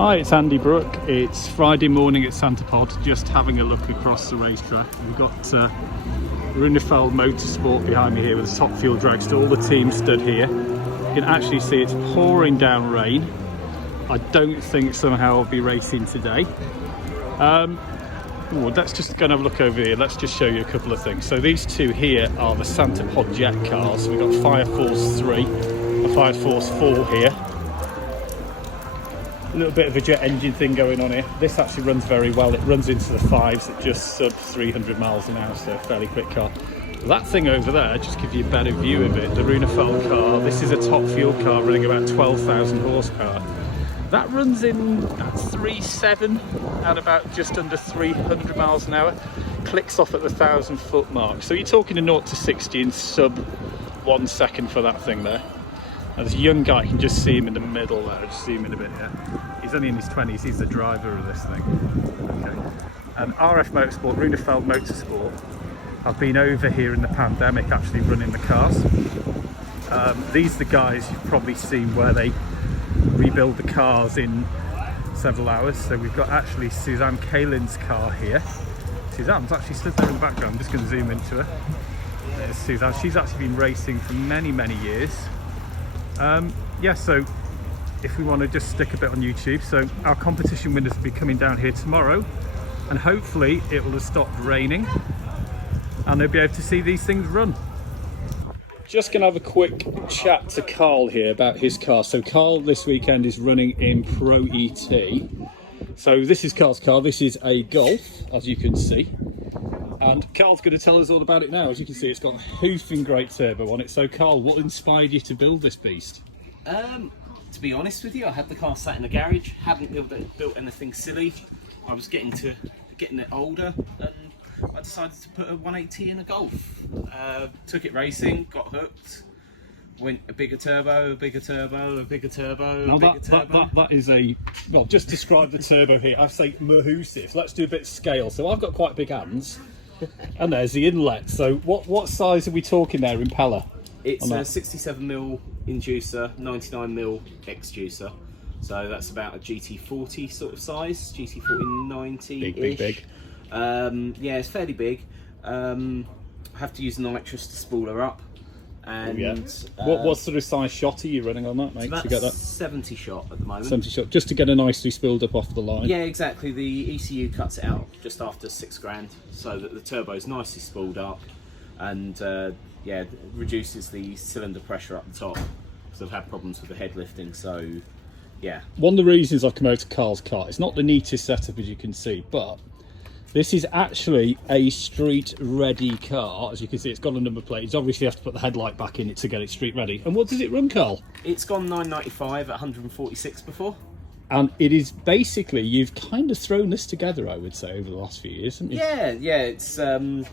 Hi, it's Andy Brook. It's Friday morning at Santa Pod, just having a look across the racetrack. We've got Runefeld Motorsport behind me here with the Top Fuel dragster. All the teams stood here. You can actually see it's pouring down rain. I don't think somehow I'll be racing today. Let's just go and have a look over here. Let's just show you a couple of things. So these two here are the Santa Pod Jet cars. We've got Fire Force 3 and Fire Force 4 here. A little bit of a jet engine thing going on here. This actually runs very well. It runs into the fives at just sub 300 miles an hour, so a fairly quick car. That thing over there, just give you a better view of it, the Runefeld car. This is a Top Fuel car running about 12,000 horsepower. That runs in at 3.7 at about just under 300 miles an hour. Clicks off at the 1,000 foot mark. So you're talking a 0 to 60 in sub 1 second for that thing there. Now, this young guy, you can just see him in the middle there. Just see him in a bit here. He's only in his 20s. He's the driver of this thing. Okay. And RF Motorsport, Runefeld Motorsport, have been over here in the pandemic actually running the cars. These are the guys you've probably seen where they rebuild the cars in several hours. So we've got actually Suzanne Kalin's car here. Suzanne's actually stood there in the background. I'm just going to zoom into her. There's Suzanne. She's actually been racing for many years. So if we want to just stick a bit on YouTube, so our competition winners will be coming down here tomorrow, and hopefully it will have stopped raining and they'll be able to see these things run. Just going to have a quick chat to Carl here about his car. So Carl this weekend is running in Pro ET. So this is Carl's car. This is a Golf, as you can see. And Carl's going to tell us all about it now. As you can see, it's got a hoofing great turbo on it. So Carl, what inspired you to build this beast? To be honest with you, I had the car sat in the garage, hadn't built anything silly. I was getting it older, and I decided to put a 180 in a Golf. Took it racing, got hooked, went a bigger turbo, a bigger turbo, a bigger turbo, now a bigger turbo. That is a, well, just describe the turbo here. I say mahoosive. Let's do a bit of scale. So I've got quite big hands, and there's the inlet. So what size are we talking there, impeller? It's a 67mm inducer, 99mm exducer. So that's about a GT40 sort of size, GT40 90-ish. Big. Yeah, it's fairly big. I have to use nitrous to spool her up. And what sort of size shot are you running on that, mate? So to get that 70 shot at the moment. 70 shot, just to get it nicely spooled up off the line. Yeah, exactly. The ECU cuts it out just after £6,000, so that the turbo's nicely spooled up, and reduces the cylinder pressure up the top, because I've had problems with the head lifting. So yeah, one of the reasons I've come out to Carl's car, it's not the neatest setup as you can see, but this is actually a street ready car. As you can see, it's got a number plate. You obviously have to put the headlight back in it to get it street ready. And what does it run, Carl? It's gone 995 at 146 before. And it is basically, you've kind of thrown this together, I would say, over the last few years, haven't you? Yeah. It's I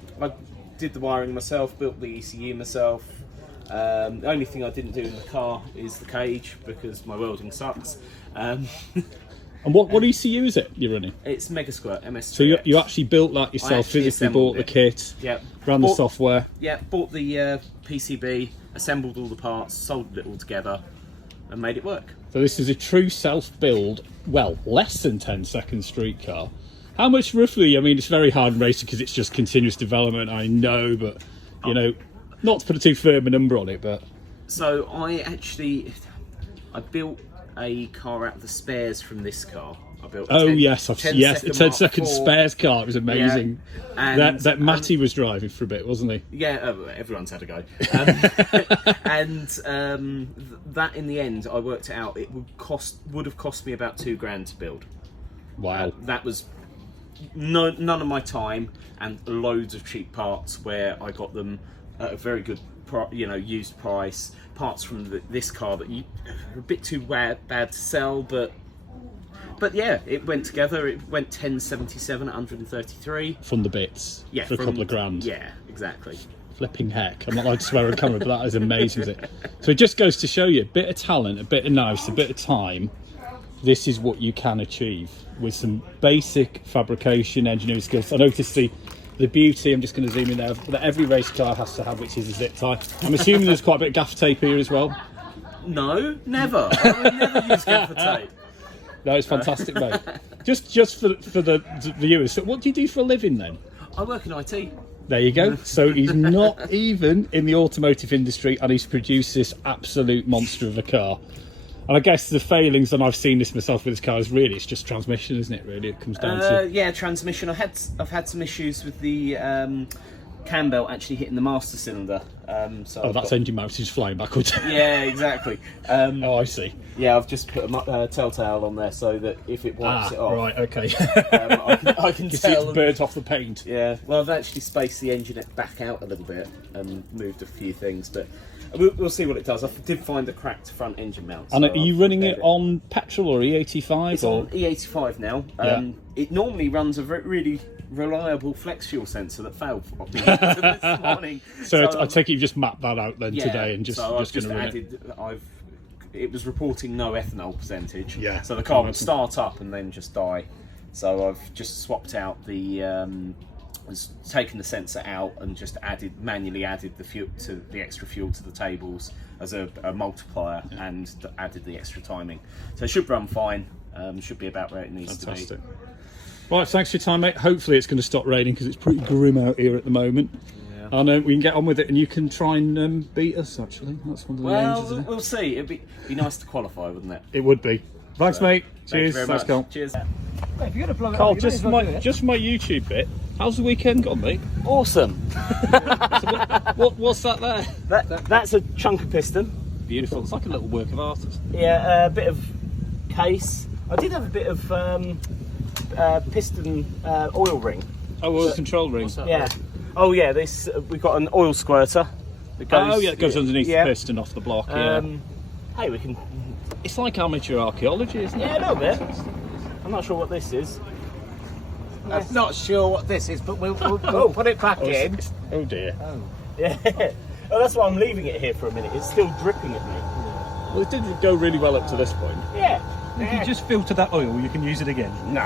did the wiring myself, built the ECU myself. The only thing I didn't do in the car is the cage, because my welding sucks. And what ECU is it you're running? It's Mega Squirt MS3. So you actually built that yourself, physically bought the kit, ran the software? Yeah, bought the PCB, assembled all the parts, soldered it all together, and made it work. So this is a true self-build, well, less than 10-second street car. How much roughly? I mean, it's very hard in racing because it's just continuous development, I know, but, you know, not to put a too firm a number on it, but... So I built a car out of the spares from this car. I built a 10-second spares car. It was amazing. Yeah. That Matty was driving for a bit, wasn't he? Yeah, everyone's had a go. That in the end, I worked it out. It would have cost me about £2,000 to build. Wow. That was none of my time and loads of cheap parts where I got them at a very good, used price. Parts from this car that are a bit too bad to sell, but yeah, it went together. It went 1077 at 133 from the bits. Yeah, for a couple of grand. Yeah, exactly. Flipping heck! I'm not allowed to swear on camera, but that is amazing, is it? So it just goes to show you, a bit of talent, a bit of nous, a bit of time. This is what you can achieve with some basic fabrication engineering skills. I noticed the beauty, I'm just going to zoom in there, that every race car has to have, which is a zip tie. I'm assuming there's quite a bit of gaffer tape here as well. No, never. I would never use gaffer tape. No, it's fantastic, mate. Just for the viewers. So what do you do for a living then? I work in IT. There you go. So he's not even in the automotive industry, and he's produced this absolute monster of a car. And I guess the failings, and I've seen this myself with this car, is really it's just transmission, isn't it? Really, it comes down to. Yeah, transmission. I've had some issues with the cam belt actually hitting the master cylinder. So That's engine mounted flying backwards. Yeah, exactly. Oh, I see. Yeah, I've just put a telltale on there so that if it wipes it off, right, okay. I can You see tell. it's burnt off the paint. Yeah, well, I've actually spaced the engine back out a little bit and moved a few things, but we'll see what it does. I did find a cracked front engine mount. And so are you I've running repaired it on petrol or E85? It's on E85 now. It normally runs a really reliable flex fuel sensor that failed this morning. So I take it you've just mapped that out then today and just so I've just going to run it. It was reporting no ethanol percentage. Yeah. So the car would start up and then just die. So I've just swapped out taken the sensor out and just manually added the extra fuel to the tables as a multiplier and added the extra timing. So it should run fine. Should be about where it needs to be. Right, thanks for your time, mate. Hopefully it's going to stop raining because it's pretty grim out here at the moment. Yeah. I know we can get on with it, and you can try and beat us. Actually, that's one of the aims, isn't it? We'll see. It'd be nice to qualify, wouldn't it? It would be. Thanks, mate. Cheers. Thanks, Carl. Cheers. If you're gonna plug it Carl, up, just for my YouTube bit. How's the weekend gone, mate? Awesome. What's that there? That's a chunker piston. Beautiful. It's like a little work of art. Yeah, a bit of case. I did have a bit of piston oil ring. Oh, oil control ring. Yeah. Oh yeah. This we've got an oil squirter. That goes, it goes underneath the piston off the block. Yeah. Hey, we can. It's like amateur archaeology, isn't it? Yeah, a little bit. I'm not sure what this is. I'm not sure what this is, but we'll put it back in. Oh dear. Yeah. Well, that's why I'm leaving it here for a minute. It's still dripping at me. Well, it did go really well up to this point. Yeah. If you just filter that oil, you can use it again. No.